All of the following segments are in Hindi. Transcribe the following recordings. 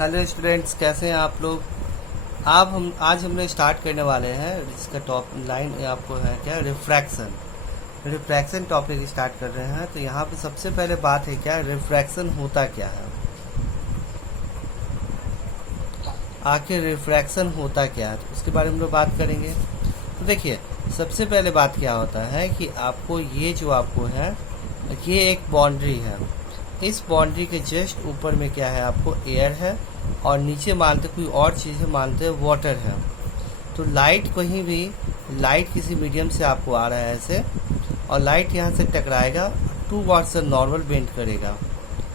हेलो स्टूडेंट्स, कैसे हैं आप लोग। आप हम आज हमने स्टार्ट करने वाले हैं इसका टॉप लाइन आपको है क्या, रिफ्रैक्शन। रिफ्रैक्शन टॉपिक स्टार्ट कर रहे हैं। तो यहाँ पे सबसे पहले बात है क्या, रिफ्रैक्शन होता क्या है, आखिर रिफ्रैक्शन होता क्या है, तो उसके बारे में हम लोग बात करेंगे। तो देखिए, सबसे पहले बात क्या होता है कि आपको ये जो आपको है, ये एक बाउंड्री है। इस बाउंड्री के जस्ट ऊपर में क्या है, आपको एयर है, और नीचे मानते कोई और चीज़ है, मानते हैं वाटर है। तो लाइट कहीं भी, लाइट किसी मीडियम से आपको आ रहा है ऐसे, और लाइट यहाँ से टकराएगा, टू वर्ड्स से नॉर्मल बेंड करेगा,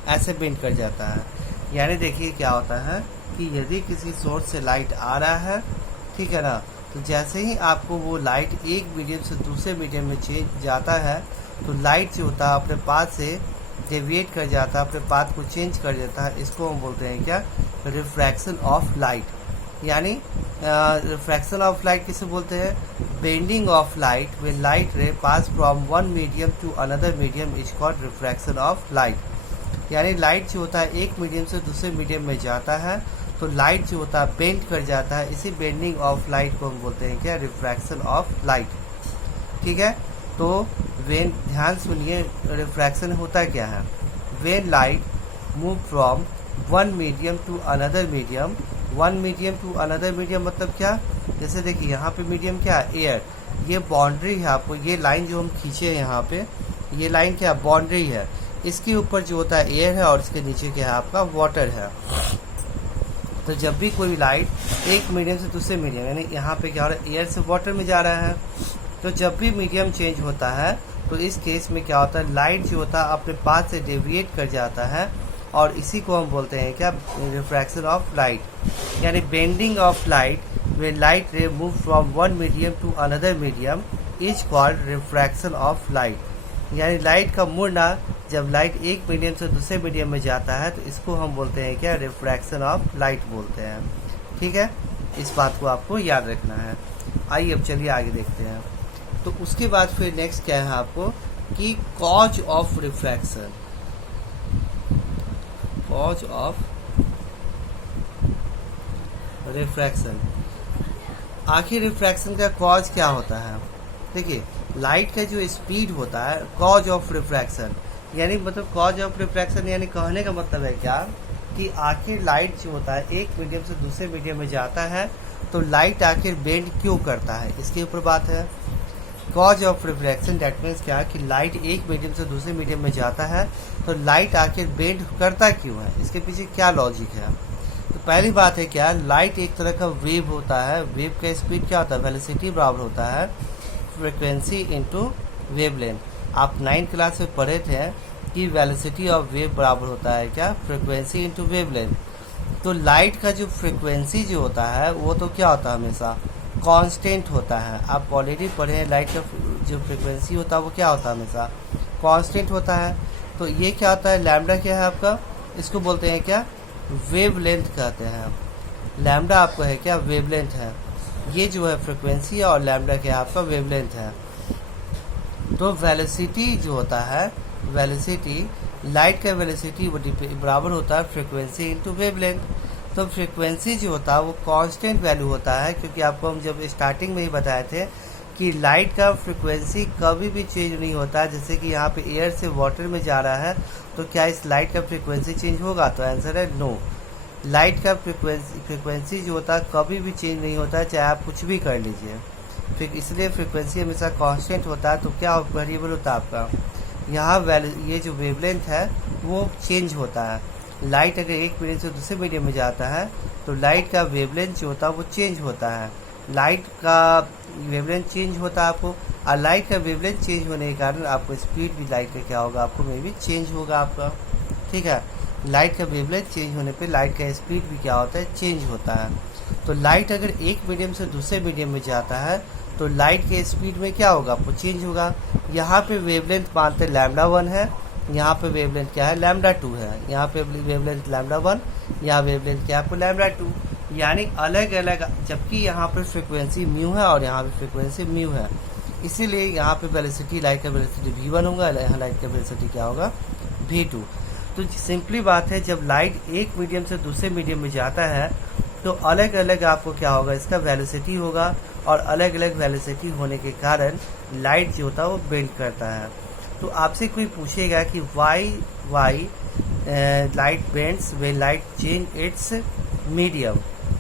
ऐसे बेंड कर जाता है। यानी देखिए क्या होता है कि यदि किसी सोर्स से लाइट आ रहा है, ठीक है ना, तो जैसे ही आपको वो लाइट एक मीडियम से दूसरे मीडियम में चेंज जाता है, तो लाइट जो होता है अपने पाथ से डेविएट कर जाता है, अपने पाथ को चेंज कर देता है। इसको हम बोलते हैं क्या, रिफ्रैक्शन ऑफ लाइट। यानी रिफ्रैक्शन ऑफ लाइट किसे बोलते हैं, bending of light when light ray pass from one medium to another medium is called refraction of light. यानी लाइट जो होता है एक मीडियम से दूसरे मीडियम में जाता है, तो लाइट जो होता है बेंड कर जाता है। इसी बेंडिंग ऑफ लाइट को हम बोलते हैं क्या, रिफ्रैक्शन ऑफ लाइट। ठीक है, तो वेन, ध्यान सुनिए, रिफ्रैक्शन होता क्या है, when light move from one medium to another medium. One medium to another medium मतलब क्या, जैसे देखिए यहाँ पे मीडियम क्या है, एयर। ये बाउंड्री है, आपको ये लाइन जो हम खींचे हैं यहाँ पे, ये लाइन क्या, बाउंड्री है। इसके ऊपर जो होता है एयर है, और इसके नीचे क्या है आपका, वाटर है। तो जब भी कोई लाइट एक मीडियम से दूसरे मीडियम, यानी यहाँ पे क्या हो रहा है, एयर से वाटर में जा रहा है, तो जब भी मीडियम चेंज होता है, तो इस केस में क्या होता है, लाइट जो होता है अपने पाथ से डेविएट कर जाता है, और इसी को हम बोलते हैं क्या, रिफ्रैक्शन ऑफ लाइट। यानी bending of light when light ray move from one medium to another medium is called refraction of light. यानी लाइट का मुड़ना जब लाइट एक मीडियम से दूसरे मीडियम में जाता है, तो इसको हम बोलते हैं क्या, रिफ्रैक्शन ऑफ लाइट बोलते हैं। ठीक है, इस बात को आपको याद रखना है। आइए अब चलिए आगे देखते हैं। तो उसके बाद फिर नेक्स्ट क्या है आपको, कि cause of refraction. Cause of refraction, आखिर रिफ्रैक्शन का कॉज क्या होता है। देखिए, लाइट का जो स्पीड होता है, कॉज ऑफ रिफ्रैक्शन, यानी मतलब कॉज ऑफ रिफ्रैक्शन यानी कहने का मतलब है क्या, कि आखिर लाइट जो होता है एक मीडियम से दूसरे मीडियम में जाता है, तो लाइट आखिर बेंड क्यों करता है, इसके ऊपर बात है। Cause of refraction that means क्या, कि लाइट एक मीडियम से दूसरे मीडियम में जाता है, तो लाइट आखिर बेंड करता क्यों है, इसके पीछे क्या लॉजिक है। तो पहली बात है क्या, लाइट एक तरह का वेव होता है। वेव का स्पीड क्या होता है, वेलोसिटी बराबर होता है फ्रिक्वेंसी इंटू वेवलेंथ। आप 9th क्लास में पढ़े थे कि वेलोसिटी ऑफ वेव बराबर होता है क्या, फ्रिक्वेंसी इंटू वेवलेंथ। तो लाइट का जो फ्रिक्वेंसी जो होता है, वो तो क्या होता है, हमेशा कांस्टेंट होता है। आप ऑलरेडी पढ़े हैं, लाइट का जो फ्रिक्वेंसी होता है वो क्या होता है, हमेशा कांस्टेंट होता है। तो ये क्या होता है, लैम्डा क्या है आपका, इसको बोलते हैं क्या, वेवलेंथ कहते हैं। लैम्डा आपको है क्या, वेवलेंथ है। ये जो है फ्रिक्वेंसी है, और लैम्डा क्या आपका, वेवलेंथ है। तो वेलोसिटी जो होता है, वेलोसिटी, लाइट का वेलोसिटी बराबर होता है फ्रिक्वेंसी इंटू वेवलेंथ। तो फ्रिक्वेंसी जो होता है वो कांस्टेंट वैल्यू होता है, क्योंकि आपको हम जब स्टार्टिंग में ही बताए थे कि लाइट का फ्रिक्वेंसी कभी भी चेंज नहीं होता है। जैसे कि यहाँ पे एयर से वाटर में जा रहा है, तो क्या इस लाइट का फ्रिक्वेंसी चेंज होगा, तो आंसर है नो। लाइट का फ्रिक्वेंसी जो होता है कभी भी चेंज नहीं होता है, चाहे आप कुछ भी कर लीजिए। फिर इसलिए फ्रिक्वेंसी हमेशा कांस्टेंट होता है। तो क्या वेरिएबल होता है आपका, यहाँ ये जो वेवलेंथ है वो चेंज होता है। लाइट अगर एक मीडियम से दूसरे मीडियम में जाता है, तो लाइट का वेवलेंथ जो होता है वो चेंज होता है। लाइट का वेवलेंथ चेंज होता है आपको, और लाइट का वेवलेंथ चेंज होने के कारण आपको स्पीड भी लाइट का क्या होगा, आपको मे भी चेंज होगा आपका। ठीक है, लाइट का वेवलेंथ चेंज होने पे लाइट का स्पीड भी क्या होता है, चेंज होता है। तो लाइट अगर एक मीडियम से दूसरे मीडियम में जाता है, तो लाइट के स्पीड में क्या होगा, आपको चेंज होगा। यहाँ पे वेवलेंथ मानते लैम्डा 1 है, यहाँ पे वेवलेंथ क्या है, लैम्डा 2 है। यहाँ पे वेवलेंथ लैम्डा 1, यहाँ वेवलेंथ क्या है आपको, लैम्डा 2। यानी अलग अलग, जबकि यहाँ पे फ्रिक्वेंसी म्यू है और यहाँ पे फ्रिक्वेंसी म्यू है, इसीलिए यहाँ पे वेलोसिटी, लाइट का वेलोसिटी v1 होगा, यहाँ लाइट का वेलोसिटी क्या होगा, v2। तो सिंपली बात है, जब लाइट एक मीडियम से दूसरे मीडियम में जाता है तो अलग अलग आपको क्या होगा, इसका वेलोसिटी होगा, और अलग अलग वेलोसिटी होने के कारण लाइट जो होता है वो बेंड करता है। तो आपसे कोई पूछेगा कि why light bends when light change its medium.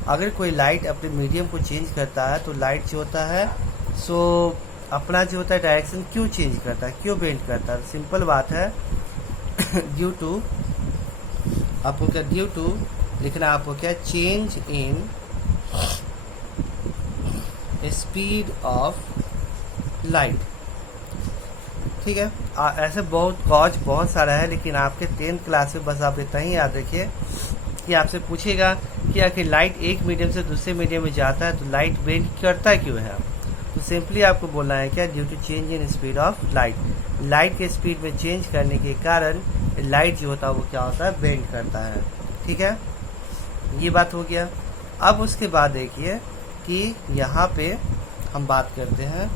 अगर कोई लाइट अपने मीडियम को चेंज करता है तो लाइट जो होता है सो अपना जो होता है डायरेक्शन क्यों चेंज करता है, क्यों बेंड करता है? सिंपल बात है ड्यू टू आपको क्या, ड्यू टू लिखना आपको क्या, change in speed of light. ठीक है, ऐसे बहुत कॉज बहुत सारा है, लेकिन आपके 10th क्लास में बस आप इतना ही याद रखिए कि आपसे पूछेगा कि आखिर लाइट एक मीडियम से दूसरे मीडियम में जाता है तो लाइट बेंड करता क्यों है। तो सिंपली आपको बोलना है क्या, due to change in speed of light. Light के स्पीड में चेंज करने के कारण लाइट जो होता है वो क्या होता है, बेंड करता है। ठीक है, ये बात हो गया। अब उसके बाद देखिए कि यहाँ पे हम बात करते हैं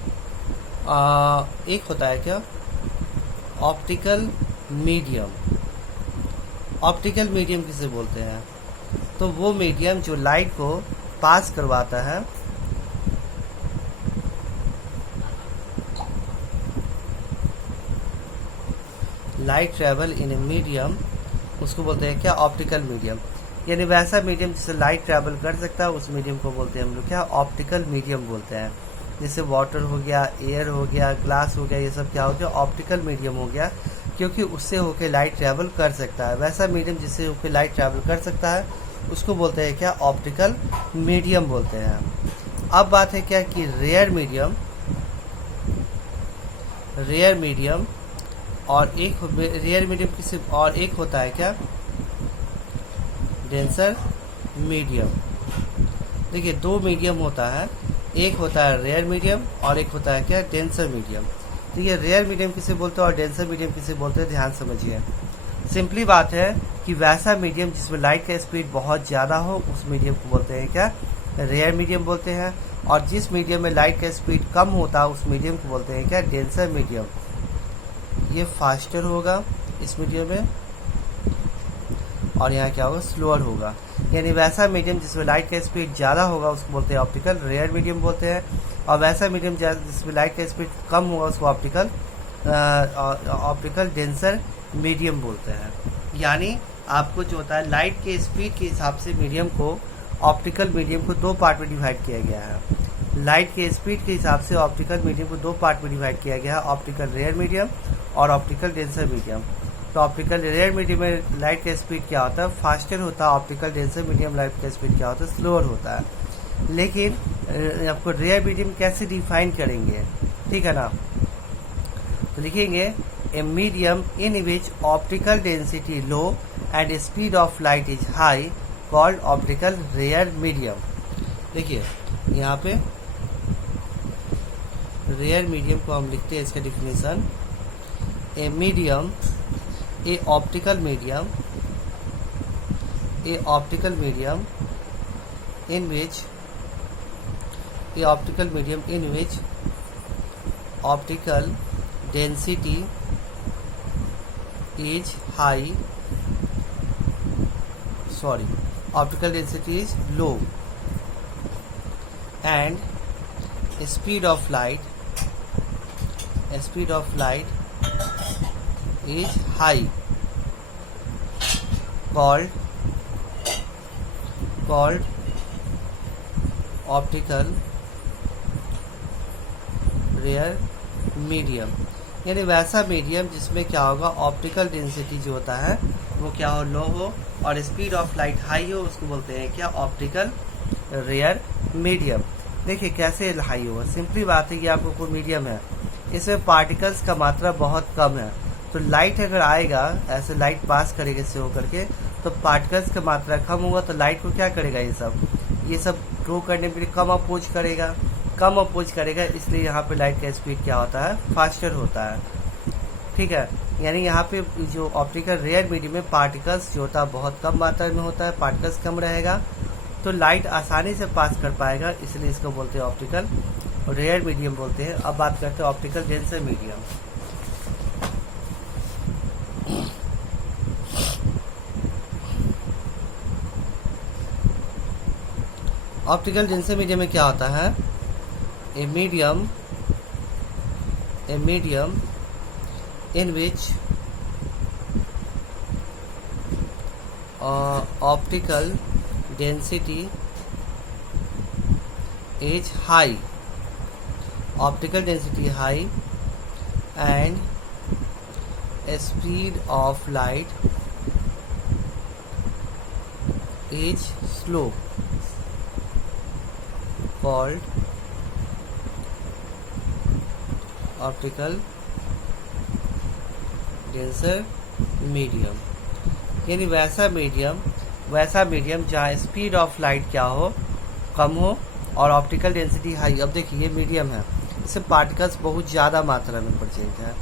एक होता है क्या, ऑप्टिकल मीडियम। ऑप्टिकल मीडियम किसे बोलते हैं? तो वो मीडियम जो लाइट को पास करवाता है, light travel in a medium, उसको बोलते हैं क्या, ऑप्टिकल मीडियम। यानी वैसा मीडियम जिससे लाइट ट्रेवल कर सकता है उस मीडियम को बोलते हैं हम लोग क्या, ऑप्टिकल मीडियम बोलते हैं। जैसे वाटर हो गया, एयर हो गया, ग्लास हो गया, ये सब क्या हो गया, ऑप्टिकल मीडियम हो गया, क्योंकि उससे होके लाइट ट्रेवल कर सकता है। वैसा मीडियम जिससे होके लाइट ट्रेवल कर सकता है उसको बोलते हैं क्या, ऑप्टिकल मीडियम बोलते हैं। अब बात है क्या कि रेयर मीडियम, रेयर मीडियम और एक रेयर मीडियम किसी और एक होता है क्या, डेंसर मीडियम। देखिए दो मीडियम होता है, एक होता है रेयर मीडियम और एक होता है क्या, डेंसर मीडियम। तो ये रेयर मीडियम किसे बोलते हैं और डेंसर मीडियम किसे बोलते हैं, ध्यान समझिए। सिंपली बात है कि वैसा मीडियम जिसमें लाइट का स्पीड बहुत ज़्यादा हो उस मीडियम को बोलते हैं क्या, रेयर मीडियम बोलते हैं। और जिस मीडियम में लाइट का स्पीड कम होता है उस मीडियम को बोलते हैं क्या, डेंसर मीडियम। ये फास्टर होगा इस मीडियम में और यहाँ क्या होगा, स्लोअर होगा। यानी वैसा मीडियम जिसमें लाइट का स्पीड ज़्यादा होगा उसको बोलते हैं ऑप्टिकल रेयर मीडियम बोलते हैं, और वैसा मीडियम जिसमें लाइट का स्पीड कम होगा उसको ऑप्टिकल डेंसर मीडियम बोलते हैं। यानी आपको जो होता है लाइट के स्पीड के हिसाब से मीडियम को, ऑप्टिकल मीडियम को दो पार्ट में डिवाइड किया गया है। लाइट के स्पीड के हिसाब से ऑप्टिकल मीडियम को दो पार्ट में डिवाइड किया गया है, ऑप्टिकल रेयर मीडियम और ऑप्टिकल डेंसर मीडियम। तो ऑप्टिकल रेयर मीडियम में लाइट का स्पीड क्या होता है, फास्टर होता है। ऑप्टिकल डेंसर मीडियम लाइट का स्पीड क्या होता है, स्लोअर होता है। लेकिन आपको रेयर मीडियम कैसे डिफाइन करेंगे, ठीक है ना? तो लिखेंगे a medium in which optical density low and speed of light is high called optical rare medium. देखिए यहाँ पे रेयर मीडियम को हम लिखते हैं, इसका definition, a medium, A optical medium, A optical medium in which, A optical medium in which optical density is high, sorry, optical density is low and speed of light is high called optical rare medium। यानी वैसा मीडियम जिसमें क्या होगा, ऑप्टिकल डेंसिटी जो होता है वो क्या हो, लो हो, और स्पीड ऑफ लाइट हाई हो, उसको बोलते हैं क्या, ऑप्टिकल रेयर मीडियम। देखिए कैसे हाई होगा, सिंपली बात है कि आपको कोई मीडियम है, इसमें पार्टिकल्स का मात्रा बहुत कम है, तो लाइट अगर आएगा, ऐसे लाइट पास करेगा इससे होकर के, तो पार्टिकल्स का मात्रा कम होगा, तो लाइट को क्या करेगा, ये सब ड्रो करने के लिए कम अपोज करेगा, इसलिए यहाँ पे लाइट का स्पीड क्या होता है, फास्टर होता है। ठीक है, यानी यहाँ पे जो ऑप्टिकल रेयर मीडियम में पार्टिकल्स जो होता है बहुत कम मात्रा में होता है, पार्टिकल्स कम रहेगा तो लाइट आसानी से पास कर पाएगा, इसलिए इसको बोलते हैं ऑप्टिकल रेयर मीडियम बोलते हैं। अब बात करते हैं optical denser medium. Optical denser medium में क्या होता है, a medium in which optical density is high, and speed of light is slow, called optical denser medium. यानी वैसा मीडियम जहाँ स्पीड ऑफ लाइट क्या हो, कम हो, और ऑप्टिकल डेंसिटी हाई। अब देखिए ये मीडियम है, इससे पार्टिकल्स बहुत ज़्यादा मात्रा में प्रेजेंट है,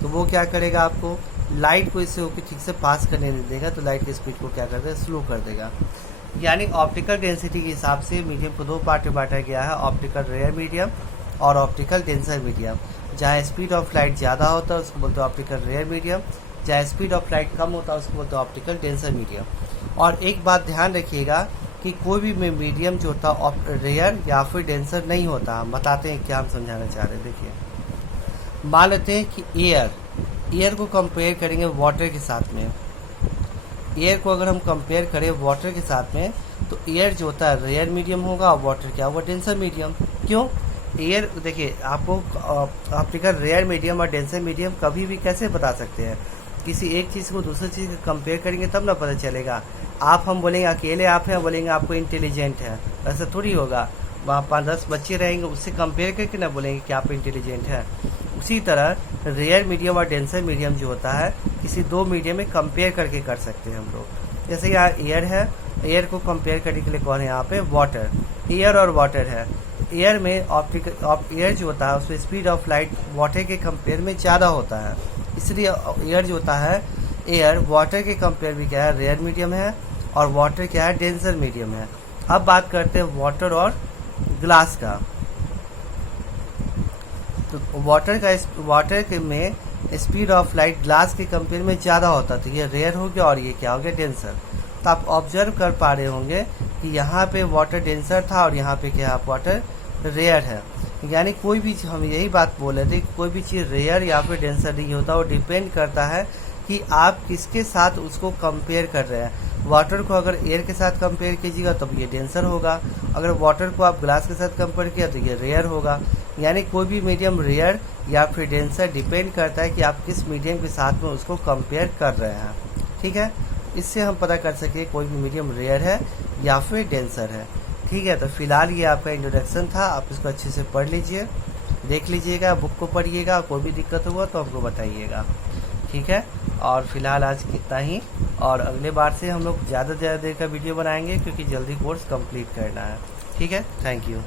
तो वो क्या करेगा, आपको लाइट को इससे होकर ठीक से पास करने नहीं देगा, तो लाइट की स्पीड को क्या कर देगा, स्लो कर देगा। यानी ऑप्टिकल डेंसिटी के हिसाब से मीडियम को दो पार्ट में बांटा गया है, ऑप्टिकल रेयर मीडियम और ऑप्टिकल डेंसर मीडियम। जहाँ स्पीड ऑफ लाइट ज़्यादा होता है उसको बोलते हैं ऑप्टिकल रेयर मीडियम, जहाँ स्पीड ऑफ लाइट कम होता है उसको बोलते हैं ऑप्टिकल डेंसर मीडियम। और एक बात ध्यान रखिएगा कि कोई भी मीडियम जो होता है रेयर या फिर डेंसर नहीं होता। हम बताते हैं क्या हम समझाना चाह रहे हैं। देखिए, मान लेते हैं कि एयर को कंपेयर करेंगे वाटर के साथ में। एयर को अगर हम कंपेयर करें वाटर के साथ में, तो एयर जो होता है रेयर मीडियम होगा और वाटर क्या होगा, डेंसर मीडियम। क्यों? एयर, देखिए आपको ऑप्टिकल रेयर मीडियम और डेंसर मीडियम कभी भी कैसे बता सकते हैं, किसी एक चीज़ को दूसरी चीज़ कंपेयर करेंगे तब ना पता चलेगा। हम बोलेंगे अकेले आप हैं, बोलेंगे आपको इंटेलिजेंट है, ऐसा थोड़ी होगा। वहाँ 5-10 बच्चे रहेंगे, उससे कंपेयर करके ना बोलेंगे कि आप इंटेलिजेंट है। उसी तरह रेयर मीडियम और डेंसर मीडियम जो होता है, किसी दो मीडियम में कंपेयर करके कर सकते हैं हम लोग। जैसे यहाँ एयर है, एयर को कंपेयर करने के लिए कौन है यहाँ पे, वाटर। एयर और वाटर है, एयर में एयर जो होता है उसमें स्पीड ऑफ लाइट वाटर के कंपेयर में ज़्यादा होता है, इसलिए एयर जो होता है, एयर वाटर के कंपेयर भी क्या है, रेयर मीडियम है, और वाटर क्या है, डेंसर मीडियम है। अब बात करते हैं वाटर और ग्लास का। तो वाटर के में स्पीड ऑफ लाइट ग्लास के कंपेयर में ज़्यादा होता, तो ये रेयर हो गया और ये क्या हो गया, डेंसर। तो आप ऑब्जर्व कर पा रहे होंगे कि यहाँ पे वाटर डेंसर था और यहाँ पे क्या वाटर रेयर है। यानी कोई भी, हम यही बात बोल रहे थे, कोई भी चीज़ रेयर या फिर डेंसर नहीं होता, वो डिपेंड करता है कि आप किसके साथ उसको कंपेयर कर रहे हैं। वाटर को अगर एयर के साथ कंपेयर कीजिएगा तो ये डेंसर होगा, अगर वाटर को आप ग्लास के साथ कंपेयर किया तो ये रेयर होगा। यानी कोई भी मीडियम रेयर या फिर डेंसर डिपेंड करता है कि आप किस मीडियम के साथ में उसको कंपेयर कर रहे हैं। ठीक है, इससे हम पता कर सके कोई भी मीडियम रेयर है या फिर डेंसर है। ठीक है, तो फिलहाल ये आपका इंट्रोडक्शन था, आप इसको अच्छे से पढ़ लीजिए, देख लीजिएगा, बुक को पढ़िएगा, कोई भी दिक्कत हुआ तो हमको बताइएगा। ठीक है, और फिलहाल आज इतना ही, और अगले बार से हम लोग ज़्यादा से ज़्यादा देर का वीडियो बनाएंगे क्योंकि जल्दी कोर्स कंप्लीट करना है। ठीक है, थैंक यू।